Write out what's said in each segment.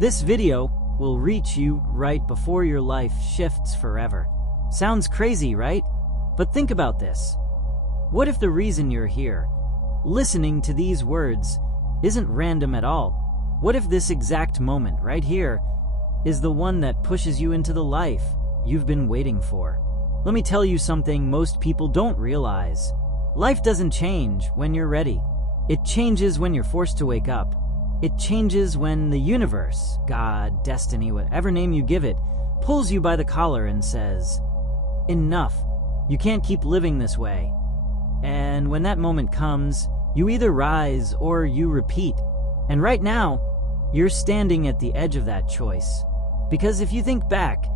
This video will reach you right before your life shifts forever. Sounds crazy, right? But think about this. What if the reason you're here, listening to these words, isn't random at all? What if this exact moment right here is the one that pushes you into the life you've been waiting for? Let me tell you something most people don't realize. Life doesn't change when you're ready. It changes when you're forced to wake up. It changes when the universe, God, destiny, whatever name you give it, pulls you by the collar and says, "Enough. You can't keep living this way." And when that moment comes, you either rise or you repeat. And right now, you're standing at the edge of that choice. Because if you think back,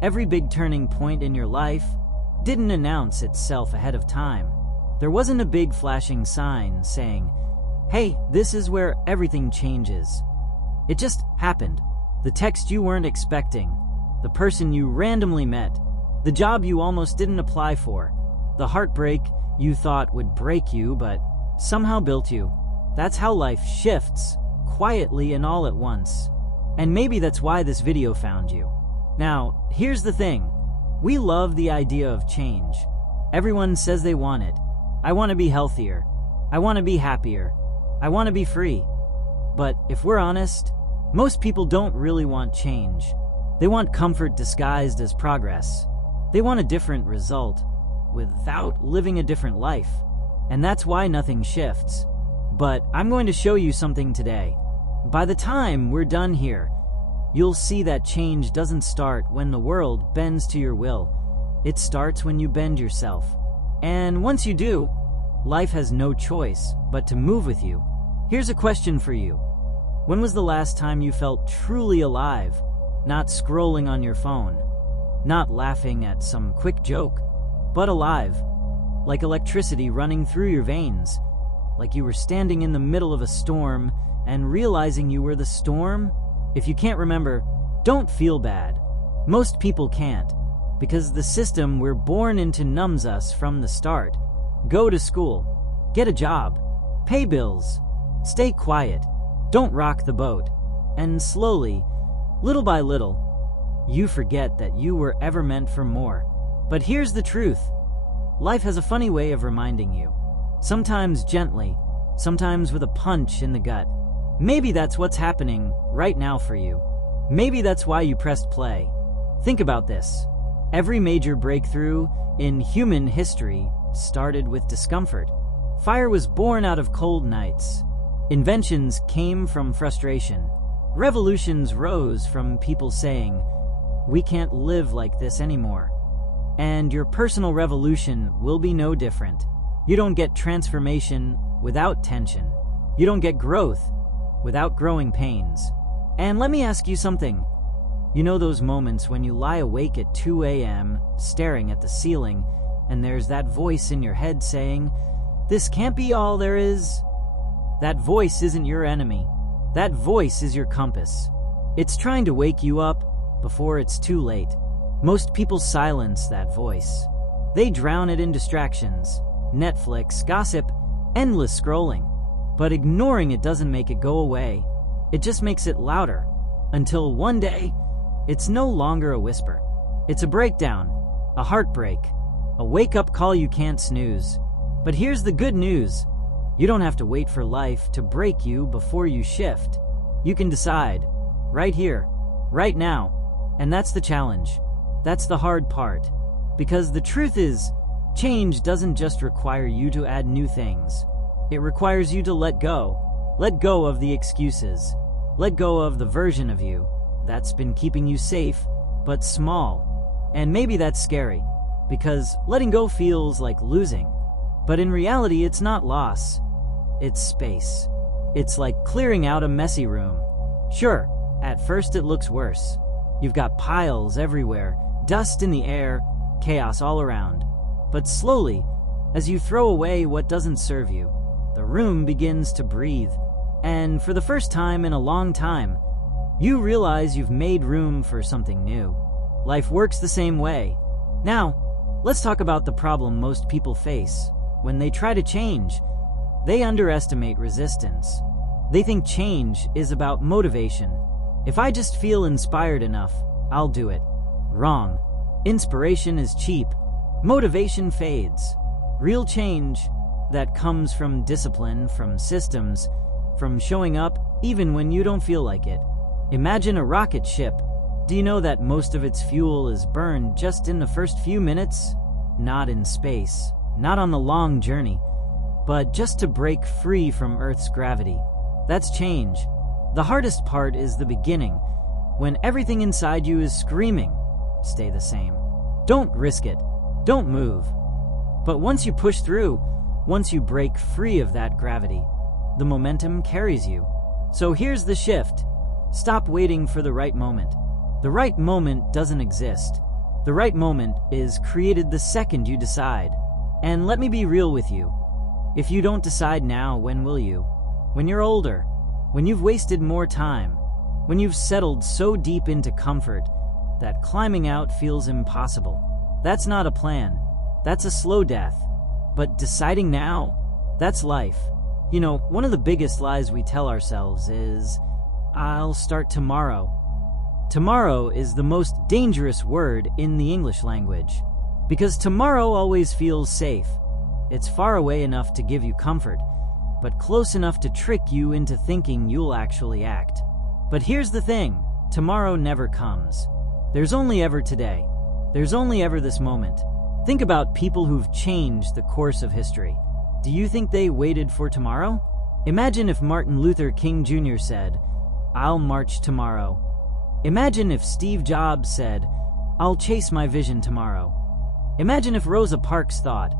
every big turning point in your life didn't announce itself ahead of time. There wasn't a big flashing sign saying, "Hey, this is where everything changes." It just happened. The text you weren't expecting, the person you randomly met, the job you almost didn't apply for, the heartbreak you thought would break you but somehow built you. That's how life shifts, quietly and all at once. And maybe that's why this video found you. Now, here's the thing. We love the idea of change. Everyone says they want it. I want to be healthier. I want to be happier. I want to be free. But if we're honest, most people don't really want change. They want comfort disguised as progress. They want a different result without living a different life. And that's why nothing shifts. But I'm going to show you something today. By the time we're done here, you'll see that change doesn't start when the world bends to your will. It starts when you bend yourself. And once you do, life has no choice but to move with you. Here's a question for you. When was the last time you felt truly alive? Not scrolling on your phone, not laughing at some quick joke, but alive, like electricity running through your veins, like you were standing in the middle of a storm and realizing you were the storm? If you can't remember, don't feel bad. Most people can't, because the system we're born into numbs us from the start. Go to school, get a job, pay bills, stay quiet, don't rock the boat, and slowly, little by little, you forget that you were ever meant for more. But here's the truth. Life has a funny way of reminding you. Sometimes gently, sometimes with a punch in the gut. Maybe that's what's happening right now for you. Maybe that's why you pressed play. Think about this. Every major breakthrough in human history started with discomfort. Fire was born out of cold nights. Inventions came from frustration. Revolutions rose from people saying, "We can't live like this anymore." And your personal revolution will be no different. You don't get transformation without tension. You don't get growth without growing pains. And let me ask you something. You know those moments when you lie awake at 2 a.m., staring at the ceiling, and there's that voice in your head saying, "This can't be all there is"? That voice isn't your enemy. That voice is your compass. It's trying to wake you up before it's too late. Most people silence that voice. They drown it in distractions, Netflix, gossip, endless scrolling. But ignoring it doesn't make it go away. It just makes it louder, until one day, it's no longer a whisper. It's a breakdown, a heartbreak, a wake-up call you can't snooze. But here's the good news. You don't have to wait for life to break you before you shift. You can decide, right here, right now. And that's the challenge. That's the hard part. Because the truth is, change doesn't just require you to add new things. It requires you to let go. Let go of the excuses. Let go of the version of you that's been keeping you safe, but small. And maybe that's scary, because letting go feels like losing. But in reality, it's not loss. It's space. It's like clearing out a messy room. Sure, at first it looks worse. You've got piles everywhere, dust in the air, chaos all around. But slowly, as you throw away what doesn't serve you, the room begins to breathe. And for the first time in a long time, you realize you've made room for something new. Life works the same way. Now, let's talk about the problem most people face. When they try to change, they underestimate resistance. They think change is about motivation, If I just feel inspired enough, I'll do it. Wrong. Inspiration is cheap. Motivation fades. Real change that comes from discipline, from systems, from showing up even when you don't feel like it. Imagine a rocket ship. Do you know that most of its fuel is burned just in the first few minutes? Not in space, not on the long journey, but just to break free from Earth's gravity. That's change. The hardest part is the beginning, when everything inside you is screaming, stay the same. Don't risk it. Don't move. But once you push through, once you break free of that gravity, the momentum carries you. So here's the shift. Stop waiting for the right moment. The right moment doesn't exist. The right moment is created the second you decide. And let me be real with you. If you don't decide now, when will you? When you're older, when you've wasted more time, when you've settled so deep into comfort that climbing out feels impossible. That's not a plan. That's a slow death. But deciding now, that's life. You know, one of the biggest lies we tell ourselves is, I'll start tomorrow. Tomorrow is the most dangerous word in the English language, because tomorrow always feels safe. It's far away enough to give you comfort, but close enough to trick you into thinking you'll actually act. But here's the thing, tomorrow never comes. There's only ever today. There's only ever this moment. Think about people who've changed the course of history. Do you think they waited for tomorrow? Imagine if Martin Luther King Jr. said, I'll march tomorrow. Imagine if Steve Jobs said, I'll chase my vision tomorrow. Imagine if Rosa Parks thought,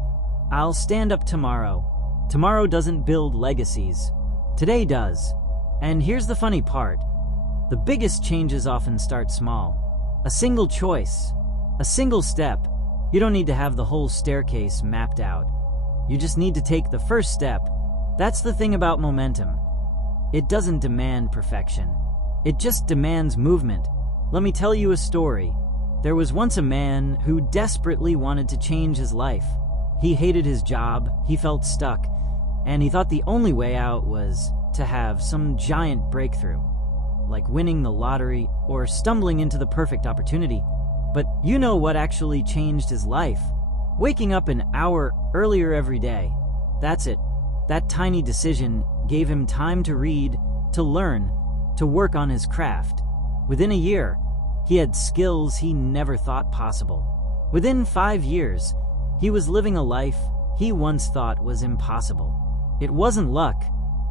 I'll stand up tomorrow. Tomorrow doesn't build legacies. Today does. And here's the funny part. The biggest changes often start small. A single choice. A single step. You don't need to have the whole staircase mapped out. You just need to take the first step. That's the thing about momentum. It doesn't demand perfection. It just demands movement. Let me tell you a story. There was once a man who desperately wanted to change his life. He hated his job, he felt stuck, and he thought the only way out was to have some giant breakthrough, like winning the lottery or stumbling into the perfect opportunity. But you know what actually changed his life? Waking up an hour earlier every day. That's it. That tiny decision gave him time to read, to learn, to work on his craft. Within a year, he had skills he never thought possible. Within 5 years, he was living a life he once thought was impossible. It wasn't luck.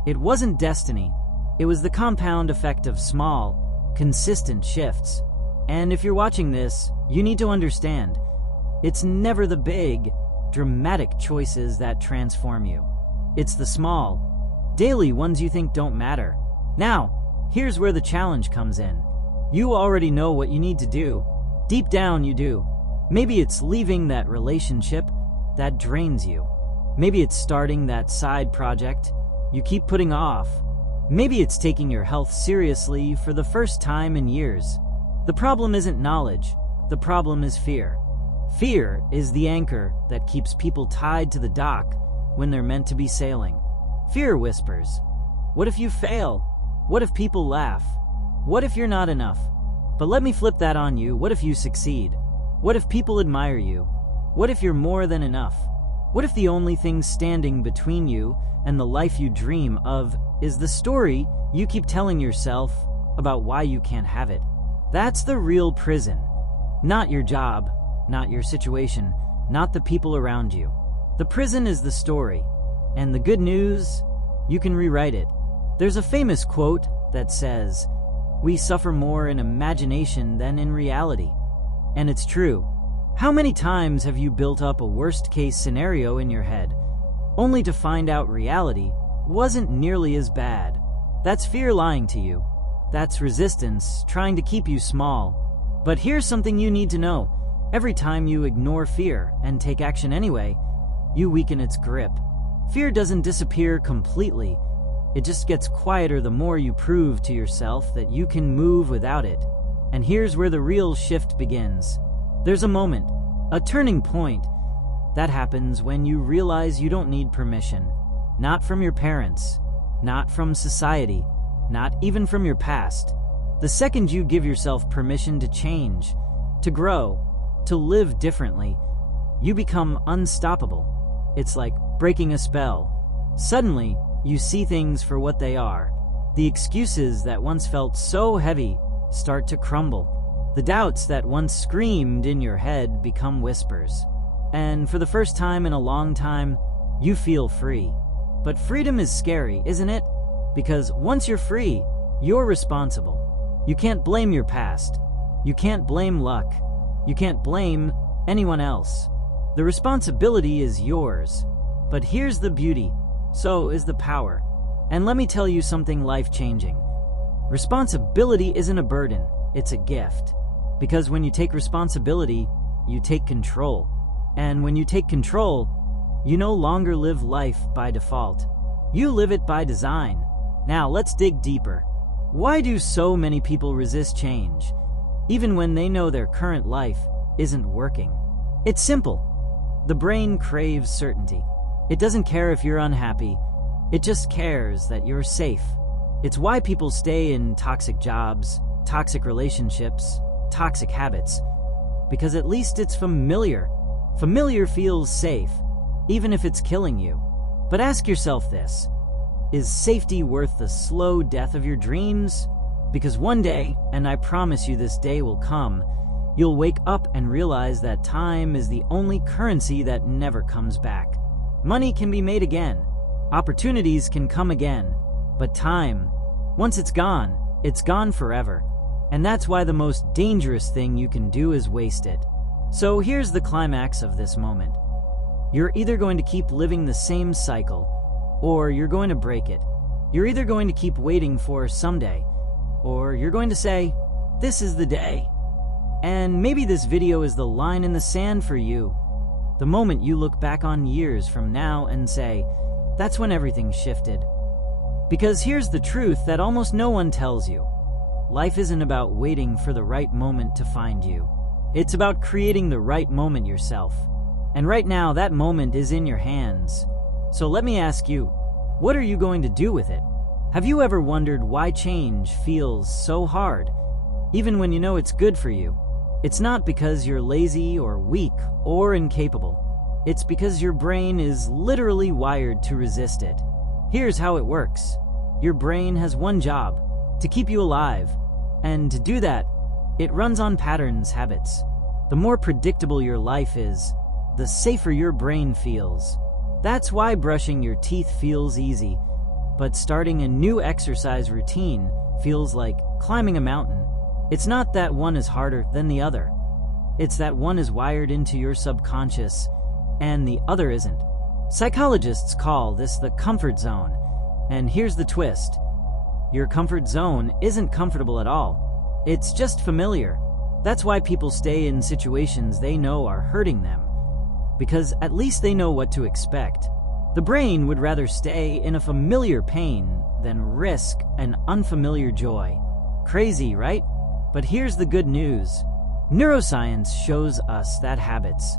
It wasn't destiny. It was the compound effect of small, consistent shifts. And if you're watching this, you need to understand, it's never the big, dramatic choices that transform you. It's the small, daily ones you think don't matter. Now, here's where the challenge comes in. You already know what you need to do. Deep down, you do. Maybe it's leaving that relationship that drains you. Maybe it's starting that side project you keep putting off. Maybe it's taking your health seriously for the first time in years. The problem isn't knowledge. The problem is fear. Fear is the anchor that keeps people tied to the dock when they're meant to be sailing. Fear whispers, what if you fail? What if people laugh? What if you're not enough? But let me flip that on you. What if you succeed? What if people admire you? What if you're more than enough? What if the only thing standing between you and the life you dream of is the story you keep telling yourself about why you can't have it? That's the real prison. Not your job, not your situation, not the people around you. The prison is the story. And the good news, you can rewrite it. There's a famous quote that says, "We suffer more in imagination than in reality." And it's true. How many times have you built up a worst-case scenario in your head, only to find out reality wasn't nearly as bad? That's fear lying to you. That's resistance trying to keep you small. But here's something you need to know. Every time you ignore fear and take action anyway, you weaken its grip. Fear doesn't disappear completely. It just gets quieter the more you prove to yourself that you can move without it. And here's where the real shift begins. There's a moment, a turning point, that happens when you realize you don't need permission. Not from your parents, not from society, not even from your past. The second you give yourself permission to change, to grow, to live differently, you become unstoppable. It's like breaking a spell. Suddenly, you see things for what they are. The excuses that once felt so heavy start to crumble. The doubts that once screamed in your head become whispers. And for the first time in a long time, you feel free. But freedom is scary, isn't it? Because once you're free, you're responsible. You can't blame your past. You can't blame luck. You can't blame anyone else. The responsibility is yours. But here's the beauty. So is the power. And let me tell you something life-changing. Responsibility isn't a burden, it's a gift. Because when you take responsibility, you take control. And when you take control, you no longer live life by default. You live it by design. Now let's dig deeper. Why do so many people resist change, even when they know their current life isn't working? It's simple. The brain craves certainty. It doesn't care if you're unhappy. It just cares that you're safe. It's why people stay in toxic jobs, toxic relationships, toxic habits. Because at least it's familiar. Familiar feels safe, even if it's killing you. But ask yourself this. Is safety worth the slow death of your dreams? Because one day, and I promise you this day will come, you'll wake up and realize that time is the only currency that never comes back. Money can be made again. Opportunities can come again. But time, once it's gone forever. And that's why the most dangerous thing you can do is waste it. So here's the climax of this moment. You're either going to keep living the same cycle, or you're going to break it. You're either going to keep waiting for someday, or you're going to say, this is the day. And maybe this video is the line in the sand for you. The moment you look back on years from now and say, that's when everything shifted. Because here's the truth that almost no one tells you. Life isn't about waiting for the right moment to find you. It's about creating the right moment yourself. And right now, that moment is in your hands. So let me ask you, what are you going to do with it? Have you ever wondered why change feels so hard, even when you know it's good for you? It's not because you're lazy or weak or incapable. It's because your brain is literally wired to resist it. Here's how it works. Your brain has one job, to keep you alive. And to do that, it runs on patterns, habits. The more predictable your life is, the safer your brain feels. That's why brushing your teeth feels easy, but starting a new exercise routine feels like climbing a mountain. It's not that one is harder than the other. It's that one is wired into your subconscious, and the other isn't. Psychologists call this the comfort zone. And here's the twist. Your comfort zone isn't comfortable at all. It's just familiar. That's why people stay in situations they know are hurting them. Because at least they know what to expect. The brain would rather stay in a familiar pain than risk an unfamiliar joy. Crazy, right? But here's the good news. Neuroscience shows us that habits,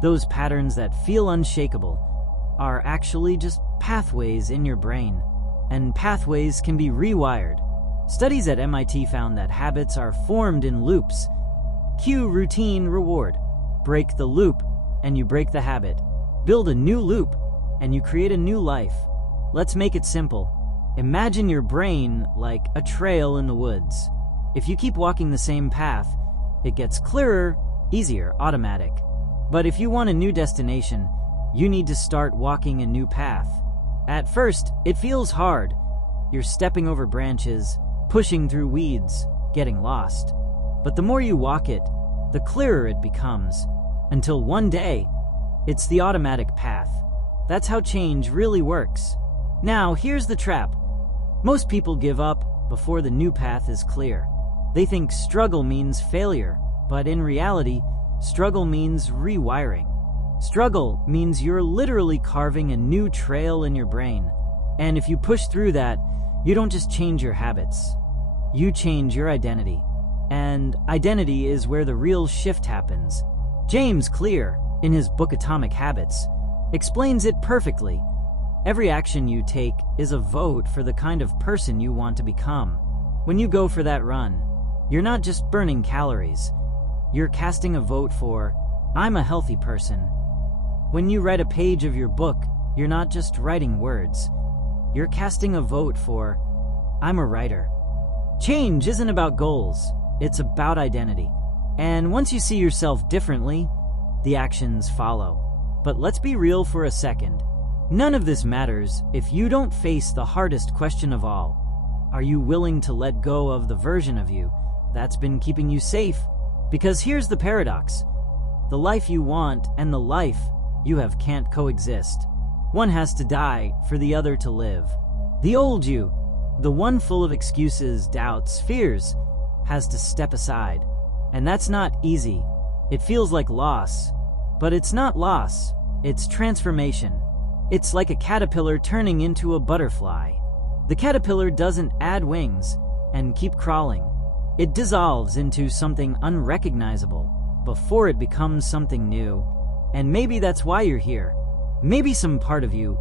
those patterns that feel unshakable, are actually just pathways in your brain. And pathways can be rewired. Studies at MIT found that habits are formed in loops. Cue, routine, reward. Break the loop, and you break the habit. Build a new loop, and you create a new life. Let's make it simple. Imagine your brain like a trail in the woods. If you keep walking the same path, it gets clearer, easier, automatic. But if you want a new destination, you need to start walking a new path. At first, it feels hard. You're stepping over branches, pushing through weeds, getting lost. But the more you walk it, the clearer it becomes. Until one day, it's the automatic path. That's how change really works. Now, here's the trap. Most people give up before the new path is clear. They think struggle means failure, but in reality, struggle means rewiring. Struggle means you're literally carving a new trail in your brain. And if you push through that, you don't just change your habits. You change your identity. And identity is where the real shift happens. James Clear, in his book Atomic Habits, explains it perfectly. Every action you take is a vote for the kind of person you want to become. When you go for that run, you're not just burning calories. You're casting a vote for, I'm a healthy person. When you write a page of your book, you're not just writing words. You're casting a vote for, I'm a writer. Change isn't about goals, it's about identity. And once you see yourself differently, the actions follow. But let's be real for a second. None of this matters if you don't face the hardest question of all. Are you willing to let go of the version of you that's been keeping you safe? Because here's the paradox. The life you want and the life you have can't coexist. One has to die for the other to live. The old you, the one full of excuses, doubts, fears, has to step aside. And that's not easy. It feels like loss. But it's not loss, it's transformation. It's like a caterpillar turning into a butterfly. The caterpillar doesn't add wings and keep crawling. It dissolves into something unrecognizable before it becomes something new. And maybe that's why you're here. Maybe some part of you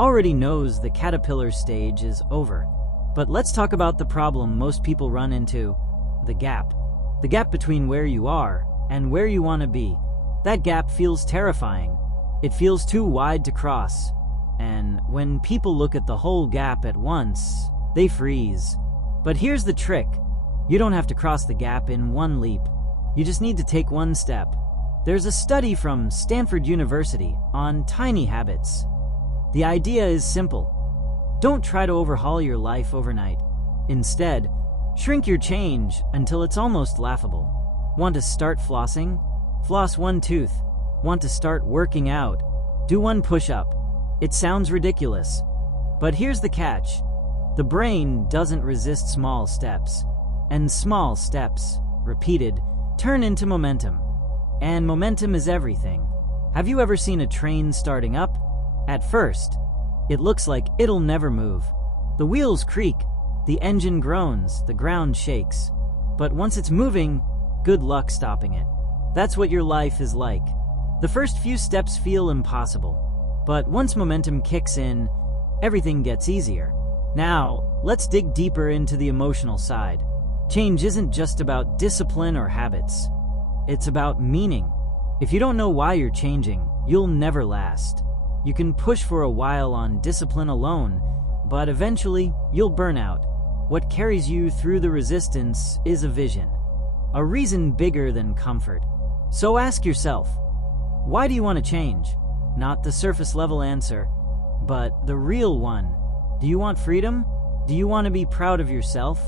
already knows the caterpillar stage is over. But let's talk about the problem most people run into, the gap. The gap between where you are and where you want to be. That gap feels terrifying. It feels too wide to cross. And when people look at the whole gap at once, they freeze. But here's the trick. You don't have to cross the gap in one leap. You just need to take one step. There's a study from Stanford University on tiny habits. The idea is simple. Don't try to overhaul your life overnight. Instead, shrink your change until it's almost laughable. Want to start flossing? Floss one tooth. Want to start working out? Do one push-up. It sounds ridiculous. But here's the catch. The brain doesn't resist small steps. And small steps, repeated, turn into momentum. And momentum is everything. Have you ever seen a train starting up? At first, it looks like it'll never move. The wheels creak, the engine groans, the ground shakes. But once it's moving, good luck stopping it. That's what your life is like. The first few steps feel impossible. But once momentum kicks in, everything gets easier. Now, let's dig deeper into the emotional side. Change isn't just about discipline or habits. It's about meaning. If you don't know why you're changing, you'll never last. You can push for a while on discipline alone, but eventually you'll burn out. What carries you through the resistance is a vision, a reason bigger than comfort. So ask yourself, why do you want to change? Not the surface level answer, but the real one. Do you want freedom? Do you want to be proud of yourself?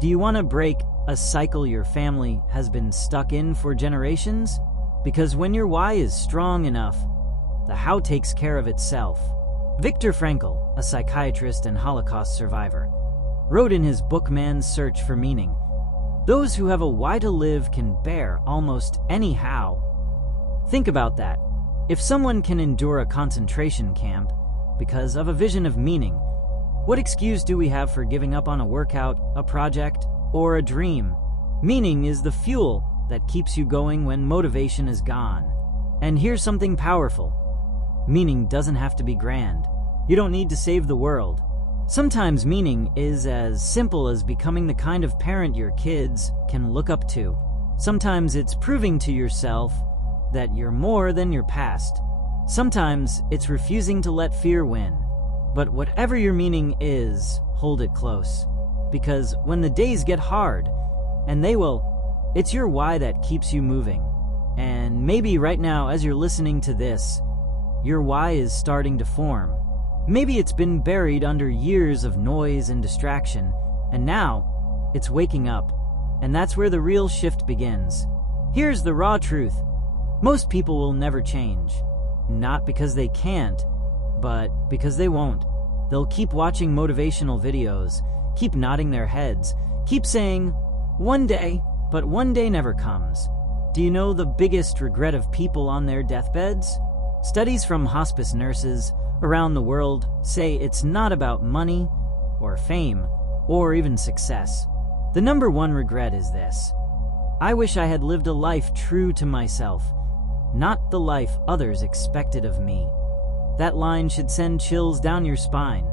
Do you want to break a cycle your family has been stuck in for generations? Because when your why is strong enough, the how takes care of itself. Viktor Frankl, a psychiatrist and Holocaust survivor, wrote in his book Man's Search for Meaning, "Those who have a why to live can bear almost any how." Think about that. If someone can endure a concentration camp because of a vision of meaning, what excuse do we have for giving up on a workout, a project, or a dream? Meaning is the fuel that keeps you going when motivation is gone. And here's something powerful. Meaning doesn't have to be grand. You don't need to save the world. Sometimes meaning is as simple as becoming the kind of parent your kids can look up to. Sometimes it's proving to yourself that you're more than your past. Sometimes it's refusing to let fear win. But whatever your meaning is, hold it close. Because when the days get hard, and they will, it's your why that keeps you moving. And maybe right now, as you're listening to this, your why is starting to form. Maybe it's been buried under years of noise and distraction, and now it's waking up. And that's where the real shift begins. Here's the raw truth. Most people will never change. Not because they can't, but because they won't. They'll keep watching motivational videos, keep nodding their heads, keep saying, one day, but one day never comes. Do you know the biggest regret of people on their deathbeds? Studies from hospice nurses around the world say it's not about money or fame or even success. The number one regret is this: I wish I had lived a life true to myself, not the life others expected of me. That line should send chills down your spine,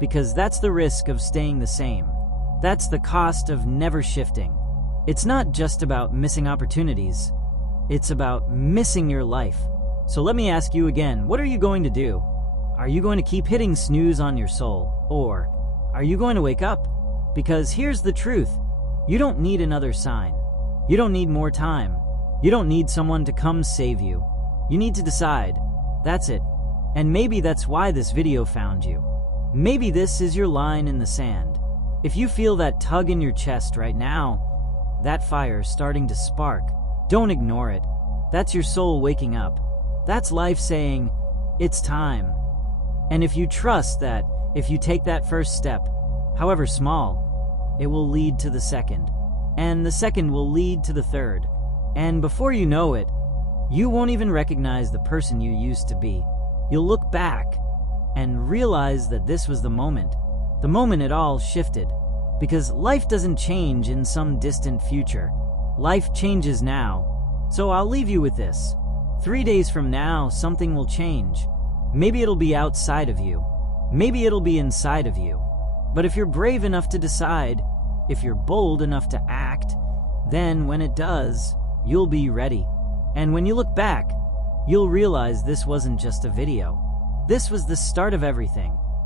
because that's the risk of staying the same. That's the cost of never shifting. It's not just about missing opportunities. It's about missing your life. So let me ask you again, what are you going to do? Are you going to keep hitting snooze on your soul? Or are you going to wake up? Because here's the truth. You don't need another sign. You don't need more time. You don't need someone to come save you. You need to decide. That's it. And maybe that's why this video found you. Maybe this is your line in the sand. If you feel that tug in your chest right now, that fire starting to spark, don't ignore it. That's your soul waking up. That's life saying, it's time. And if you trust that, if you take that first step, however small, it will lead to the second. And the second will lead to the third. And before you know it, you won't even recognize the person you used to be. You'll look back and realize that this was the moment it all shifted. Because life doesn't change in some distant future. Life changes now. So I'll leave you with this. 3 days from now, something will change. Maybe it'll be outside of you. Maybe it'll be inside of you. But if you're brave enough to decide, if you're bold enough to act, then when it does, you'll be ready. And when you look back, you'll realize this wasn't just a video. This was the start of everything.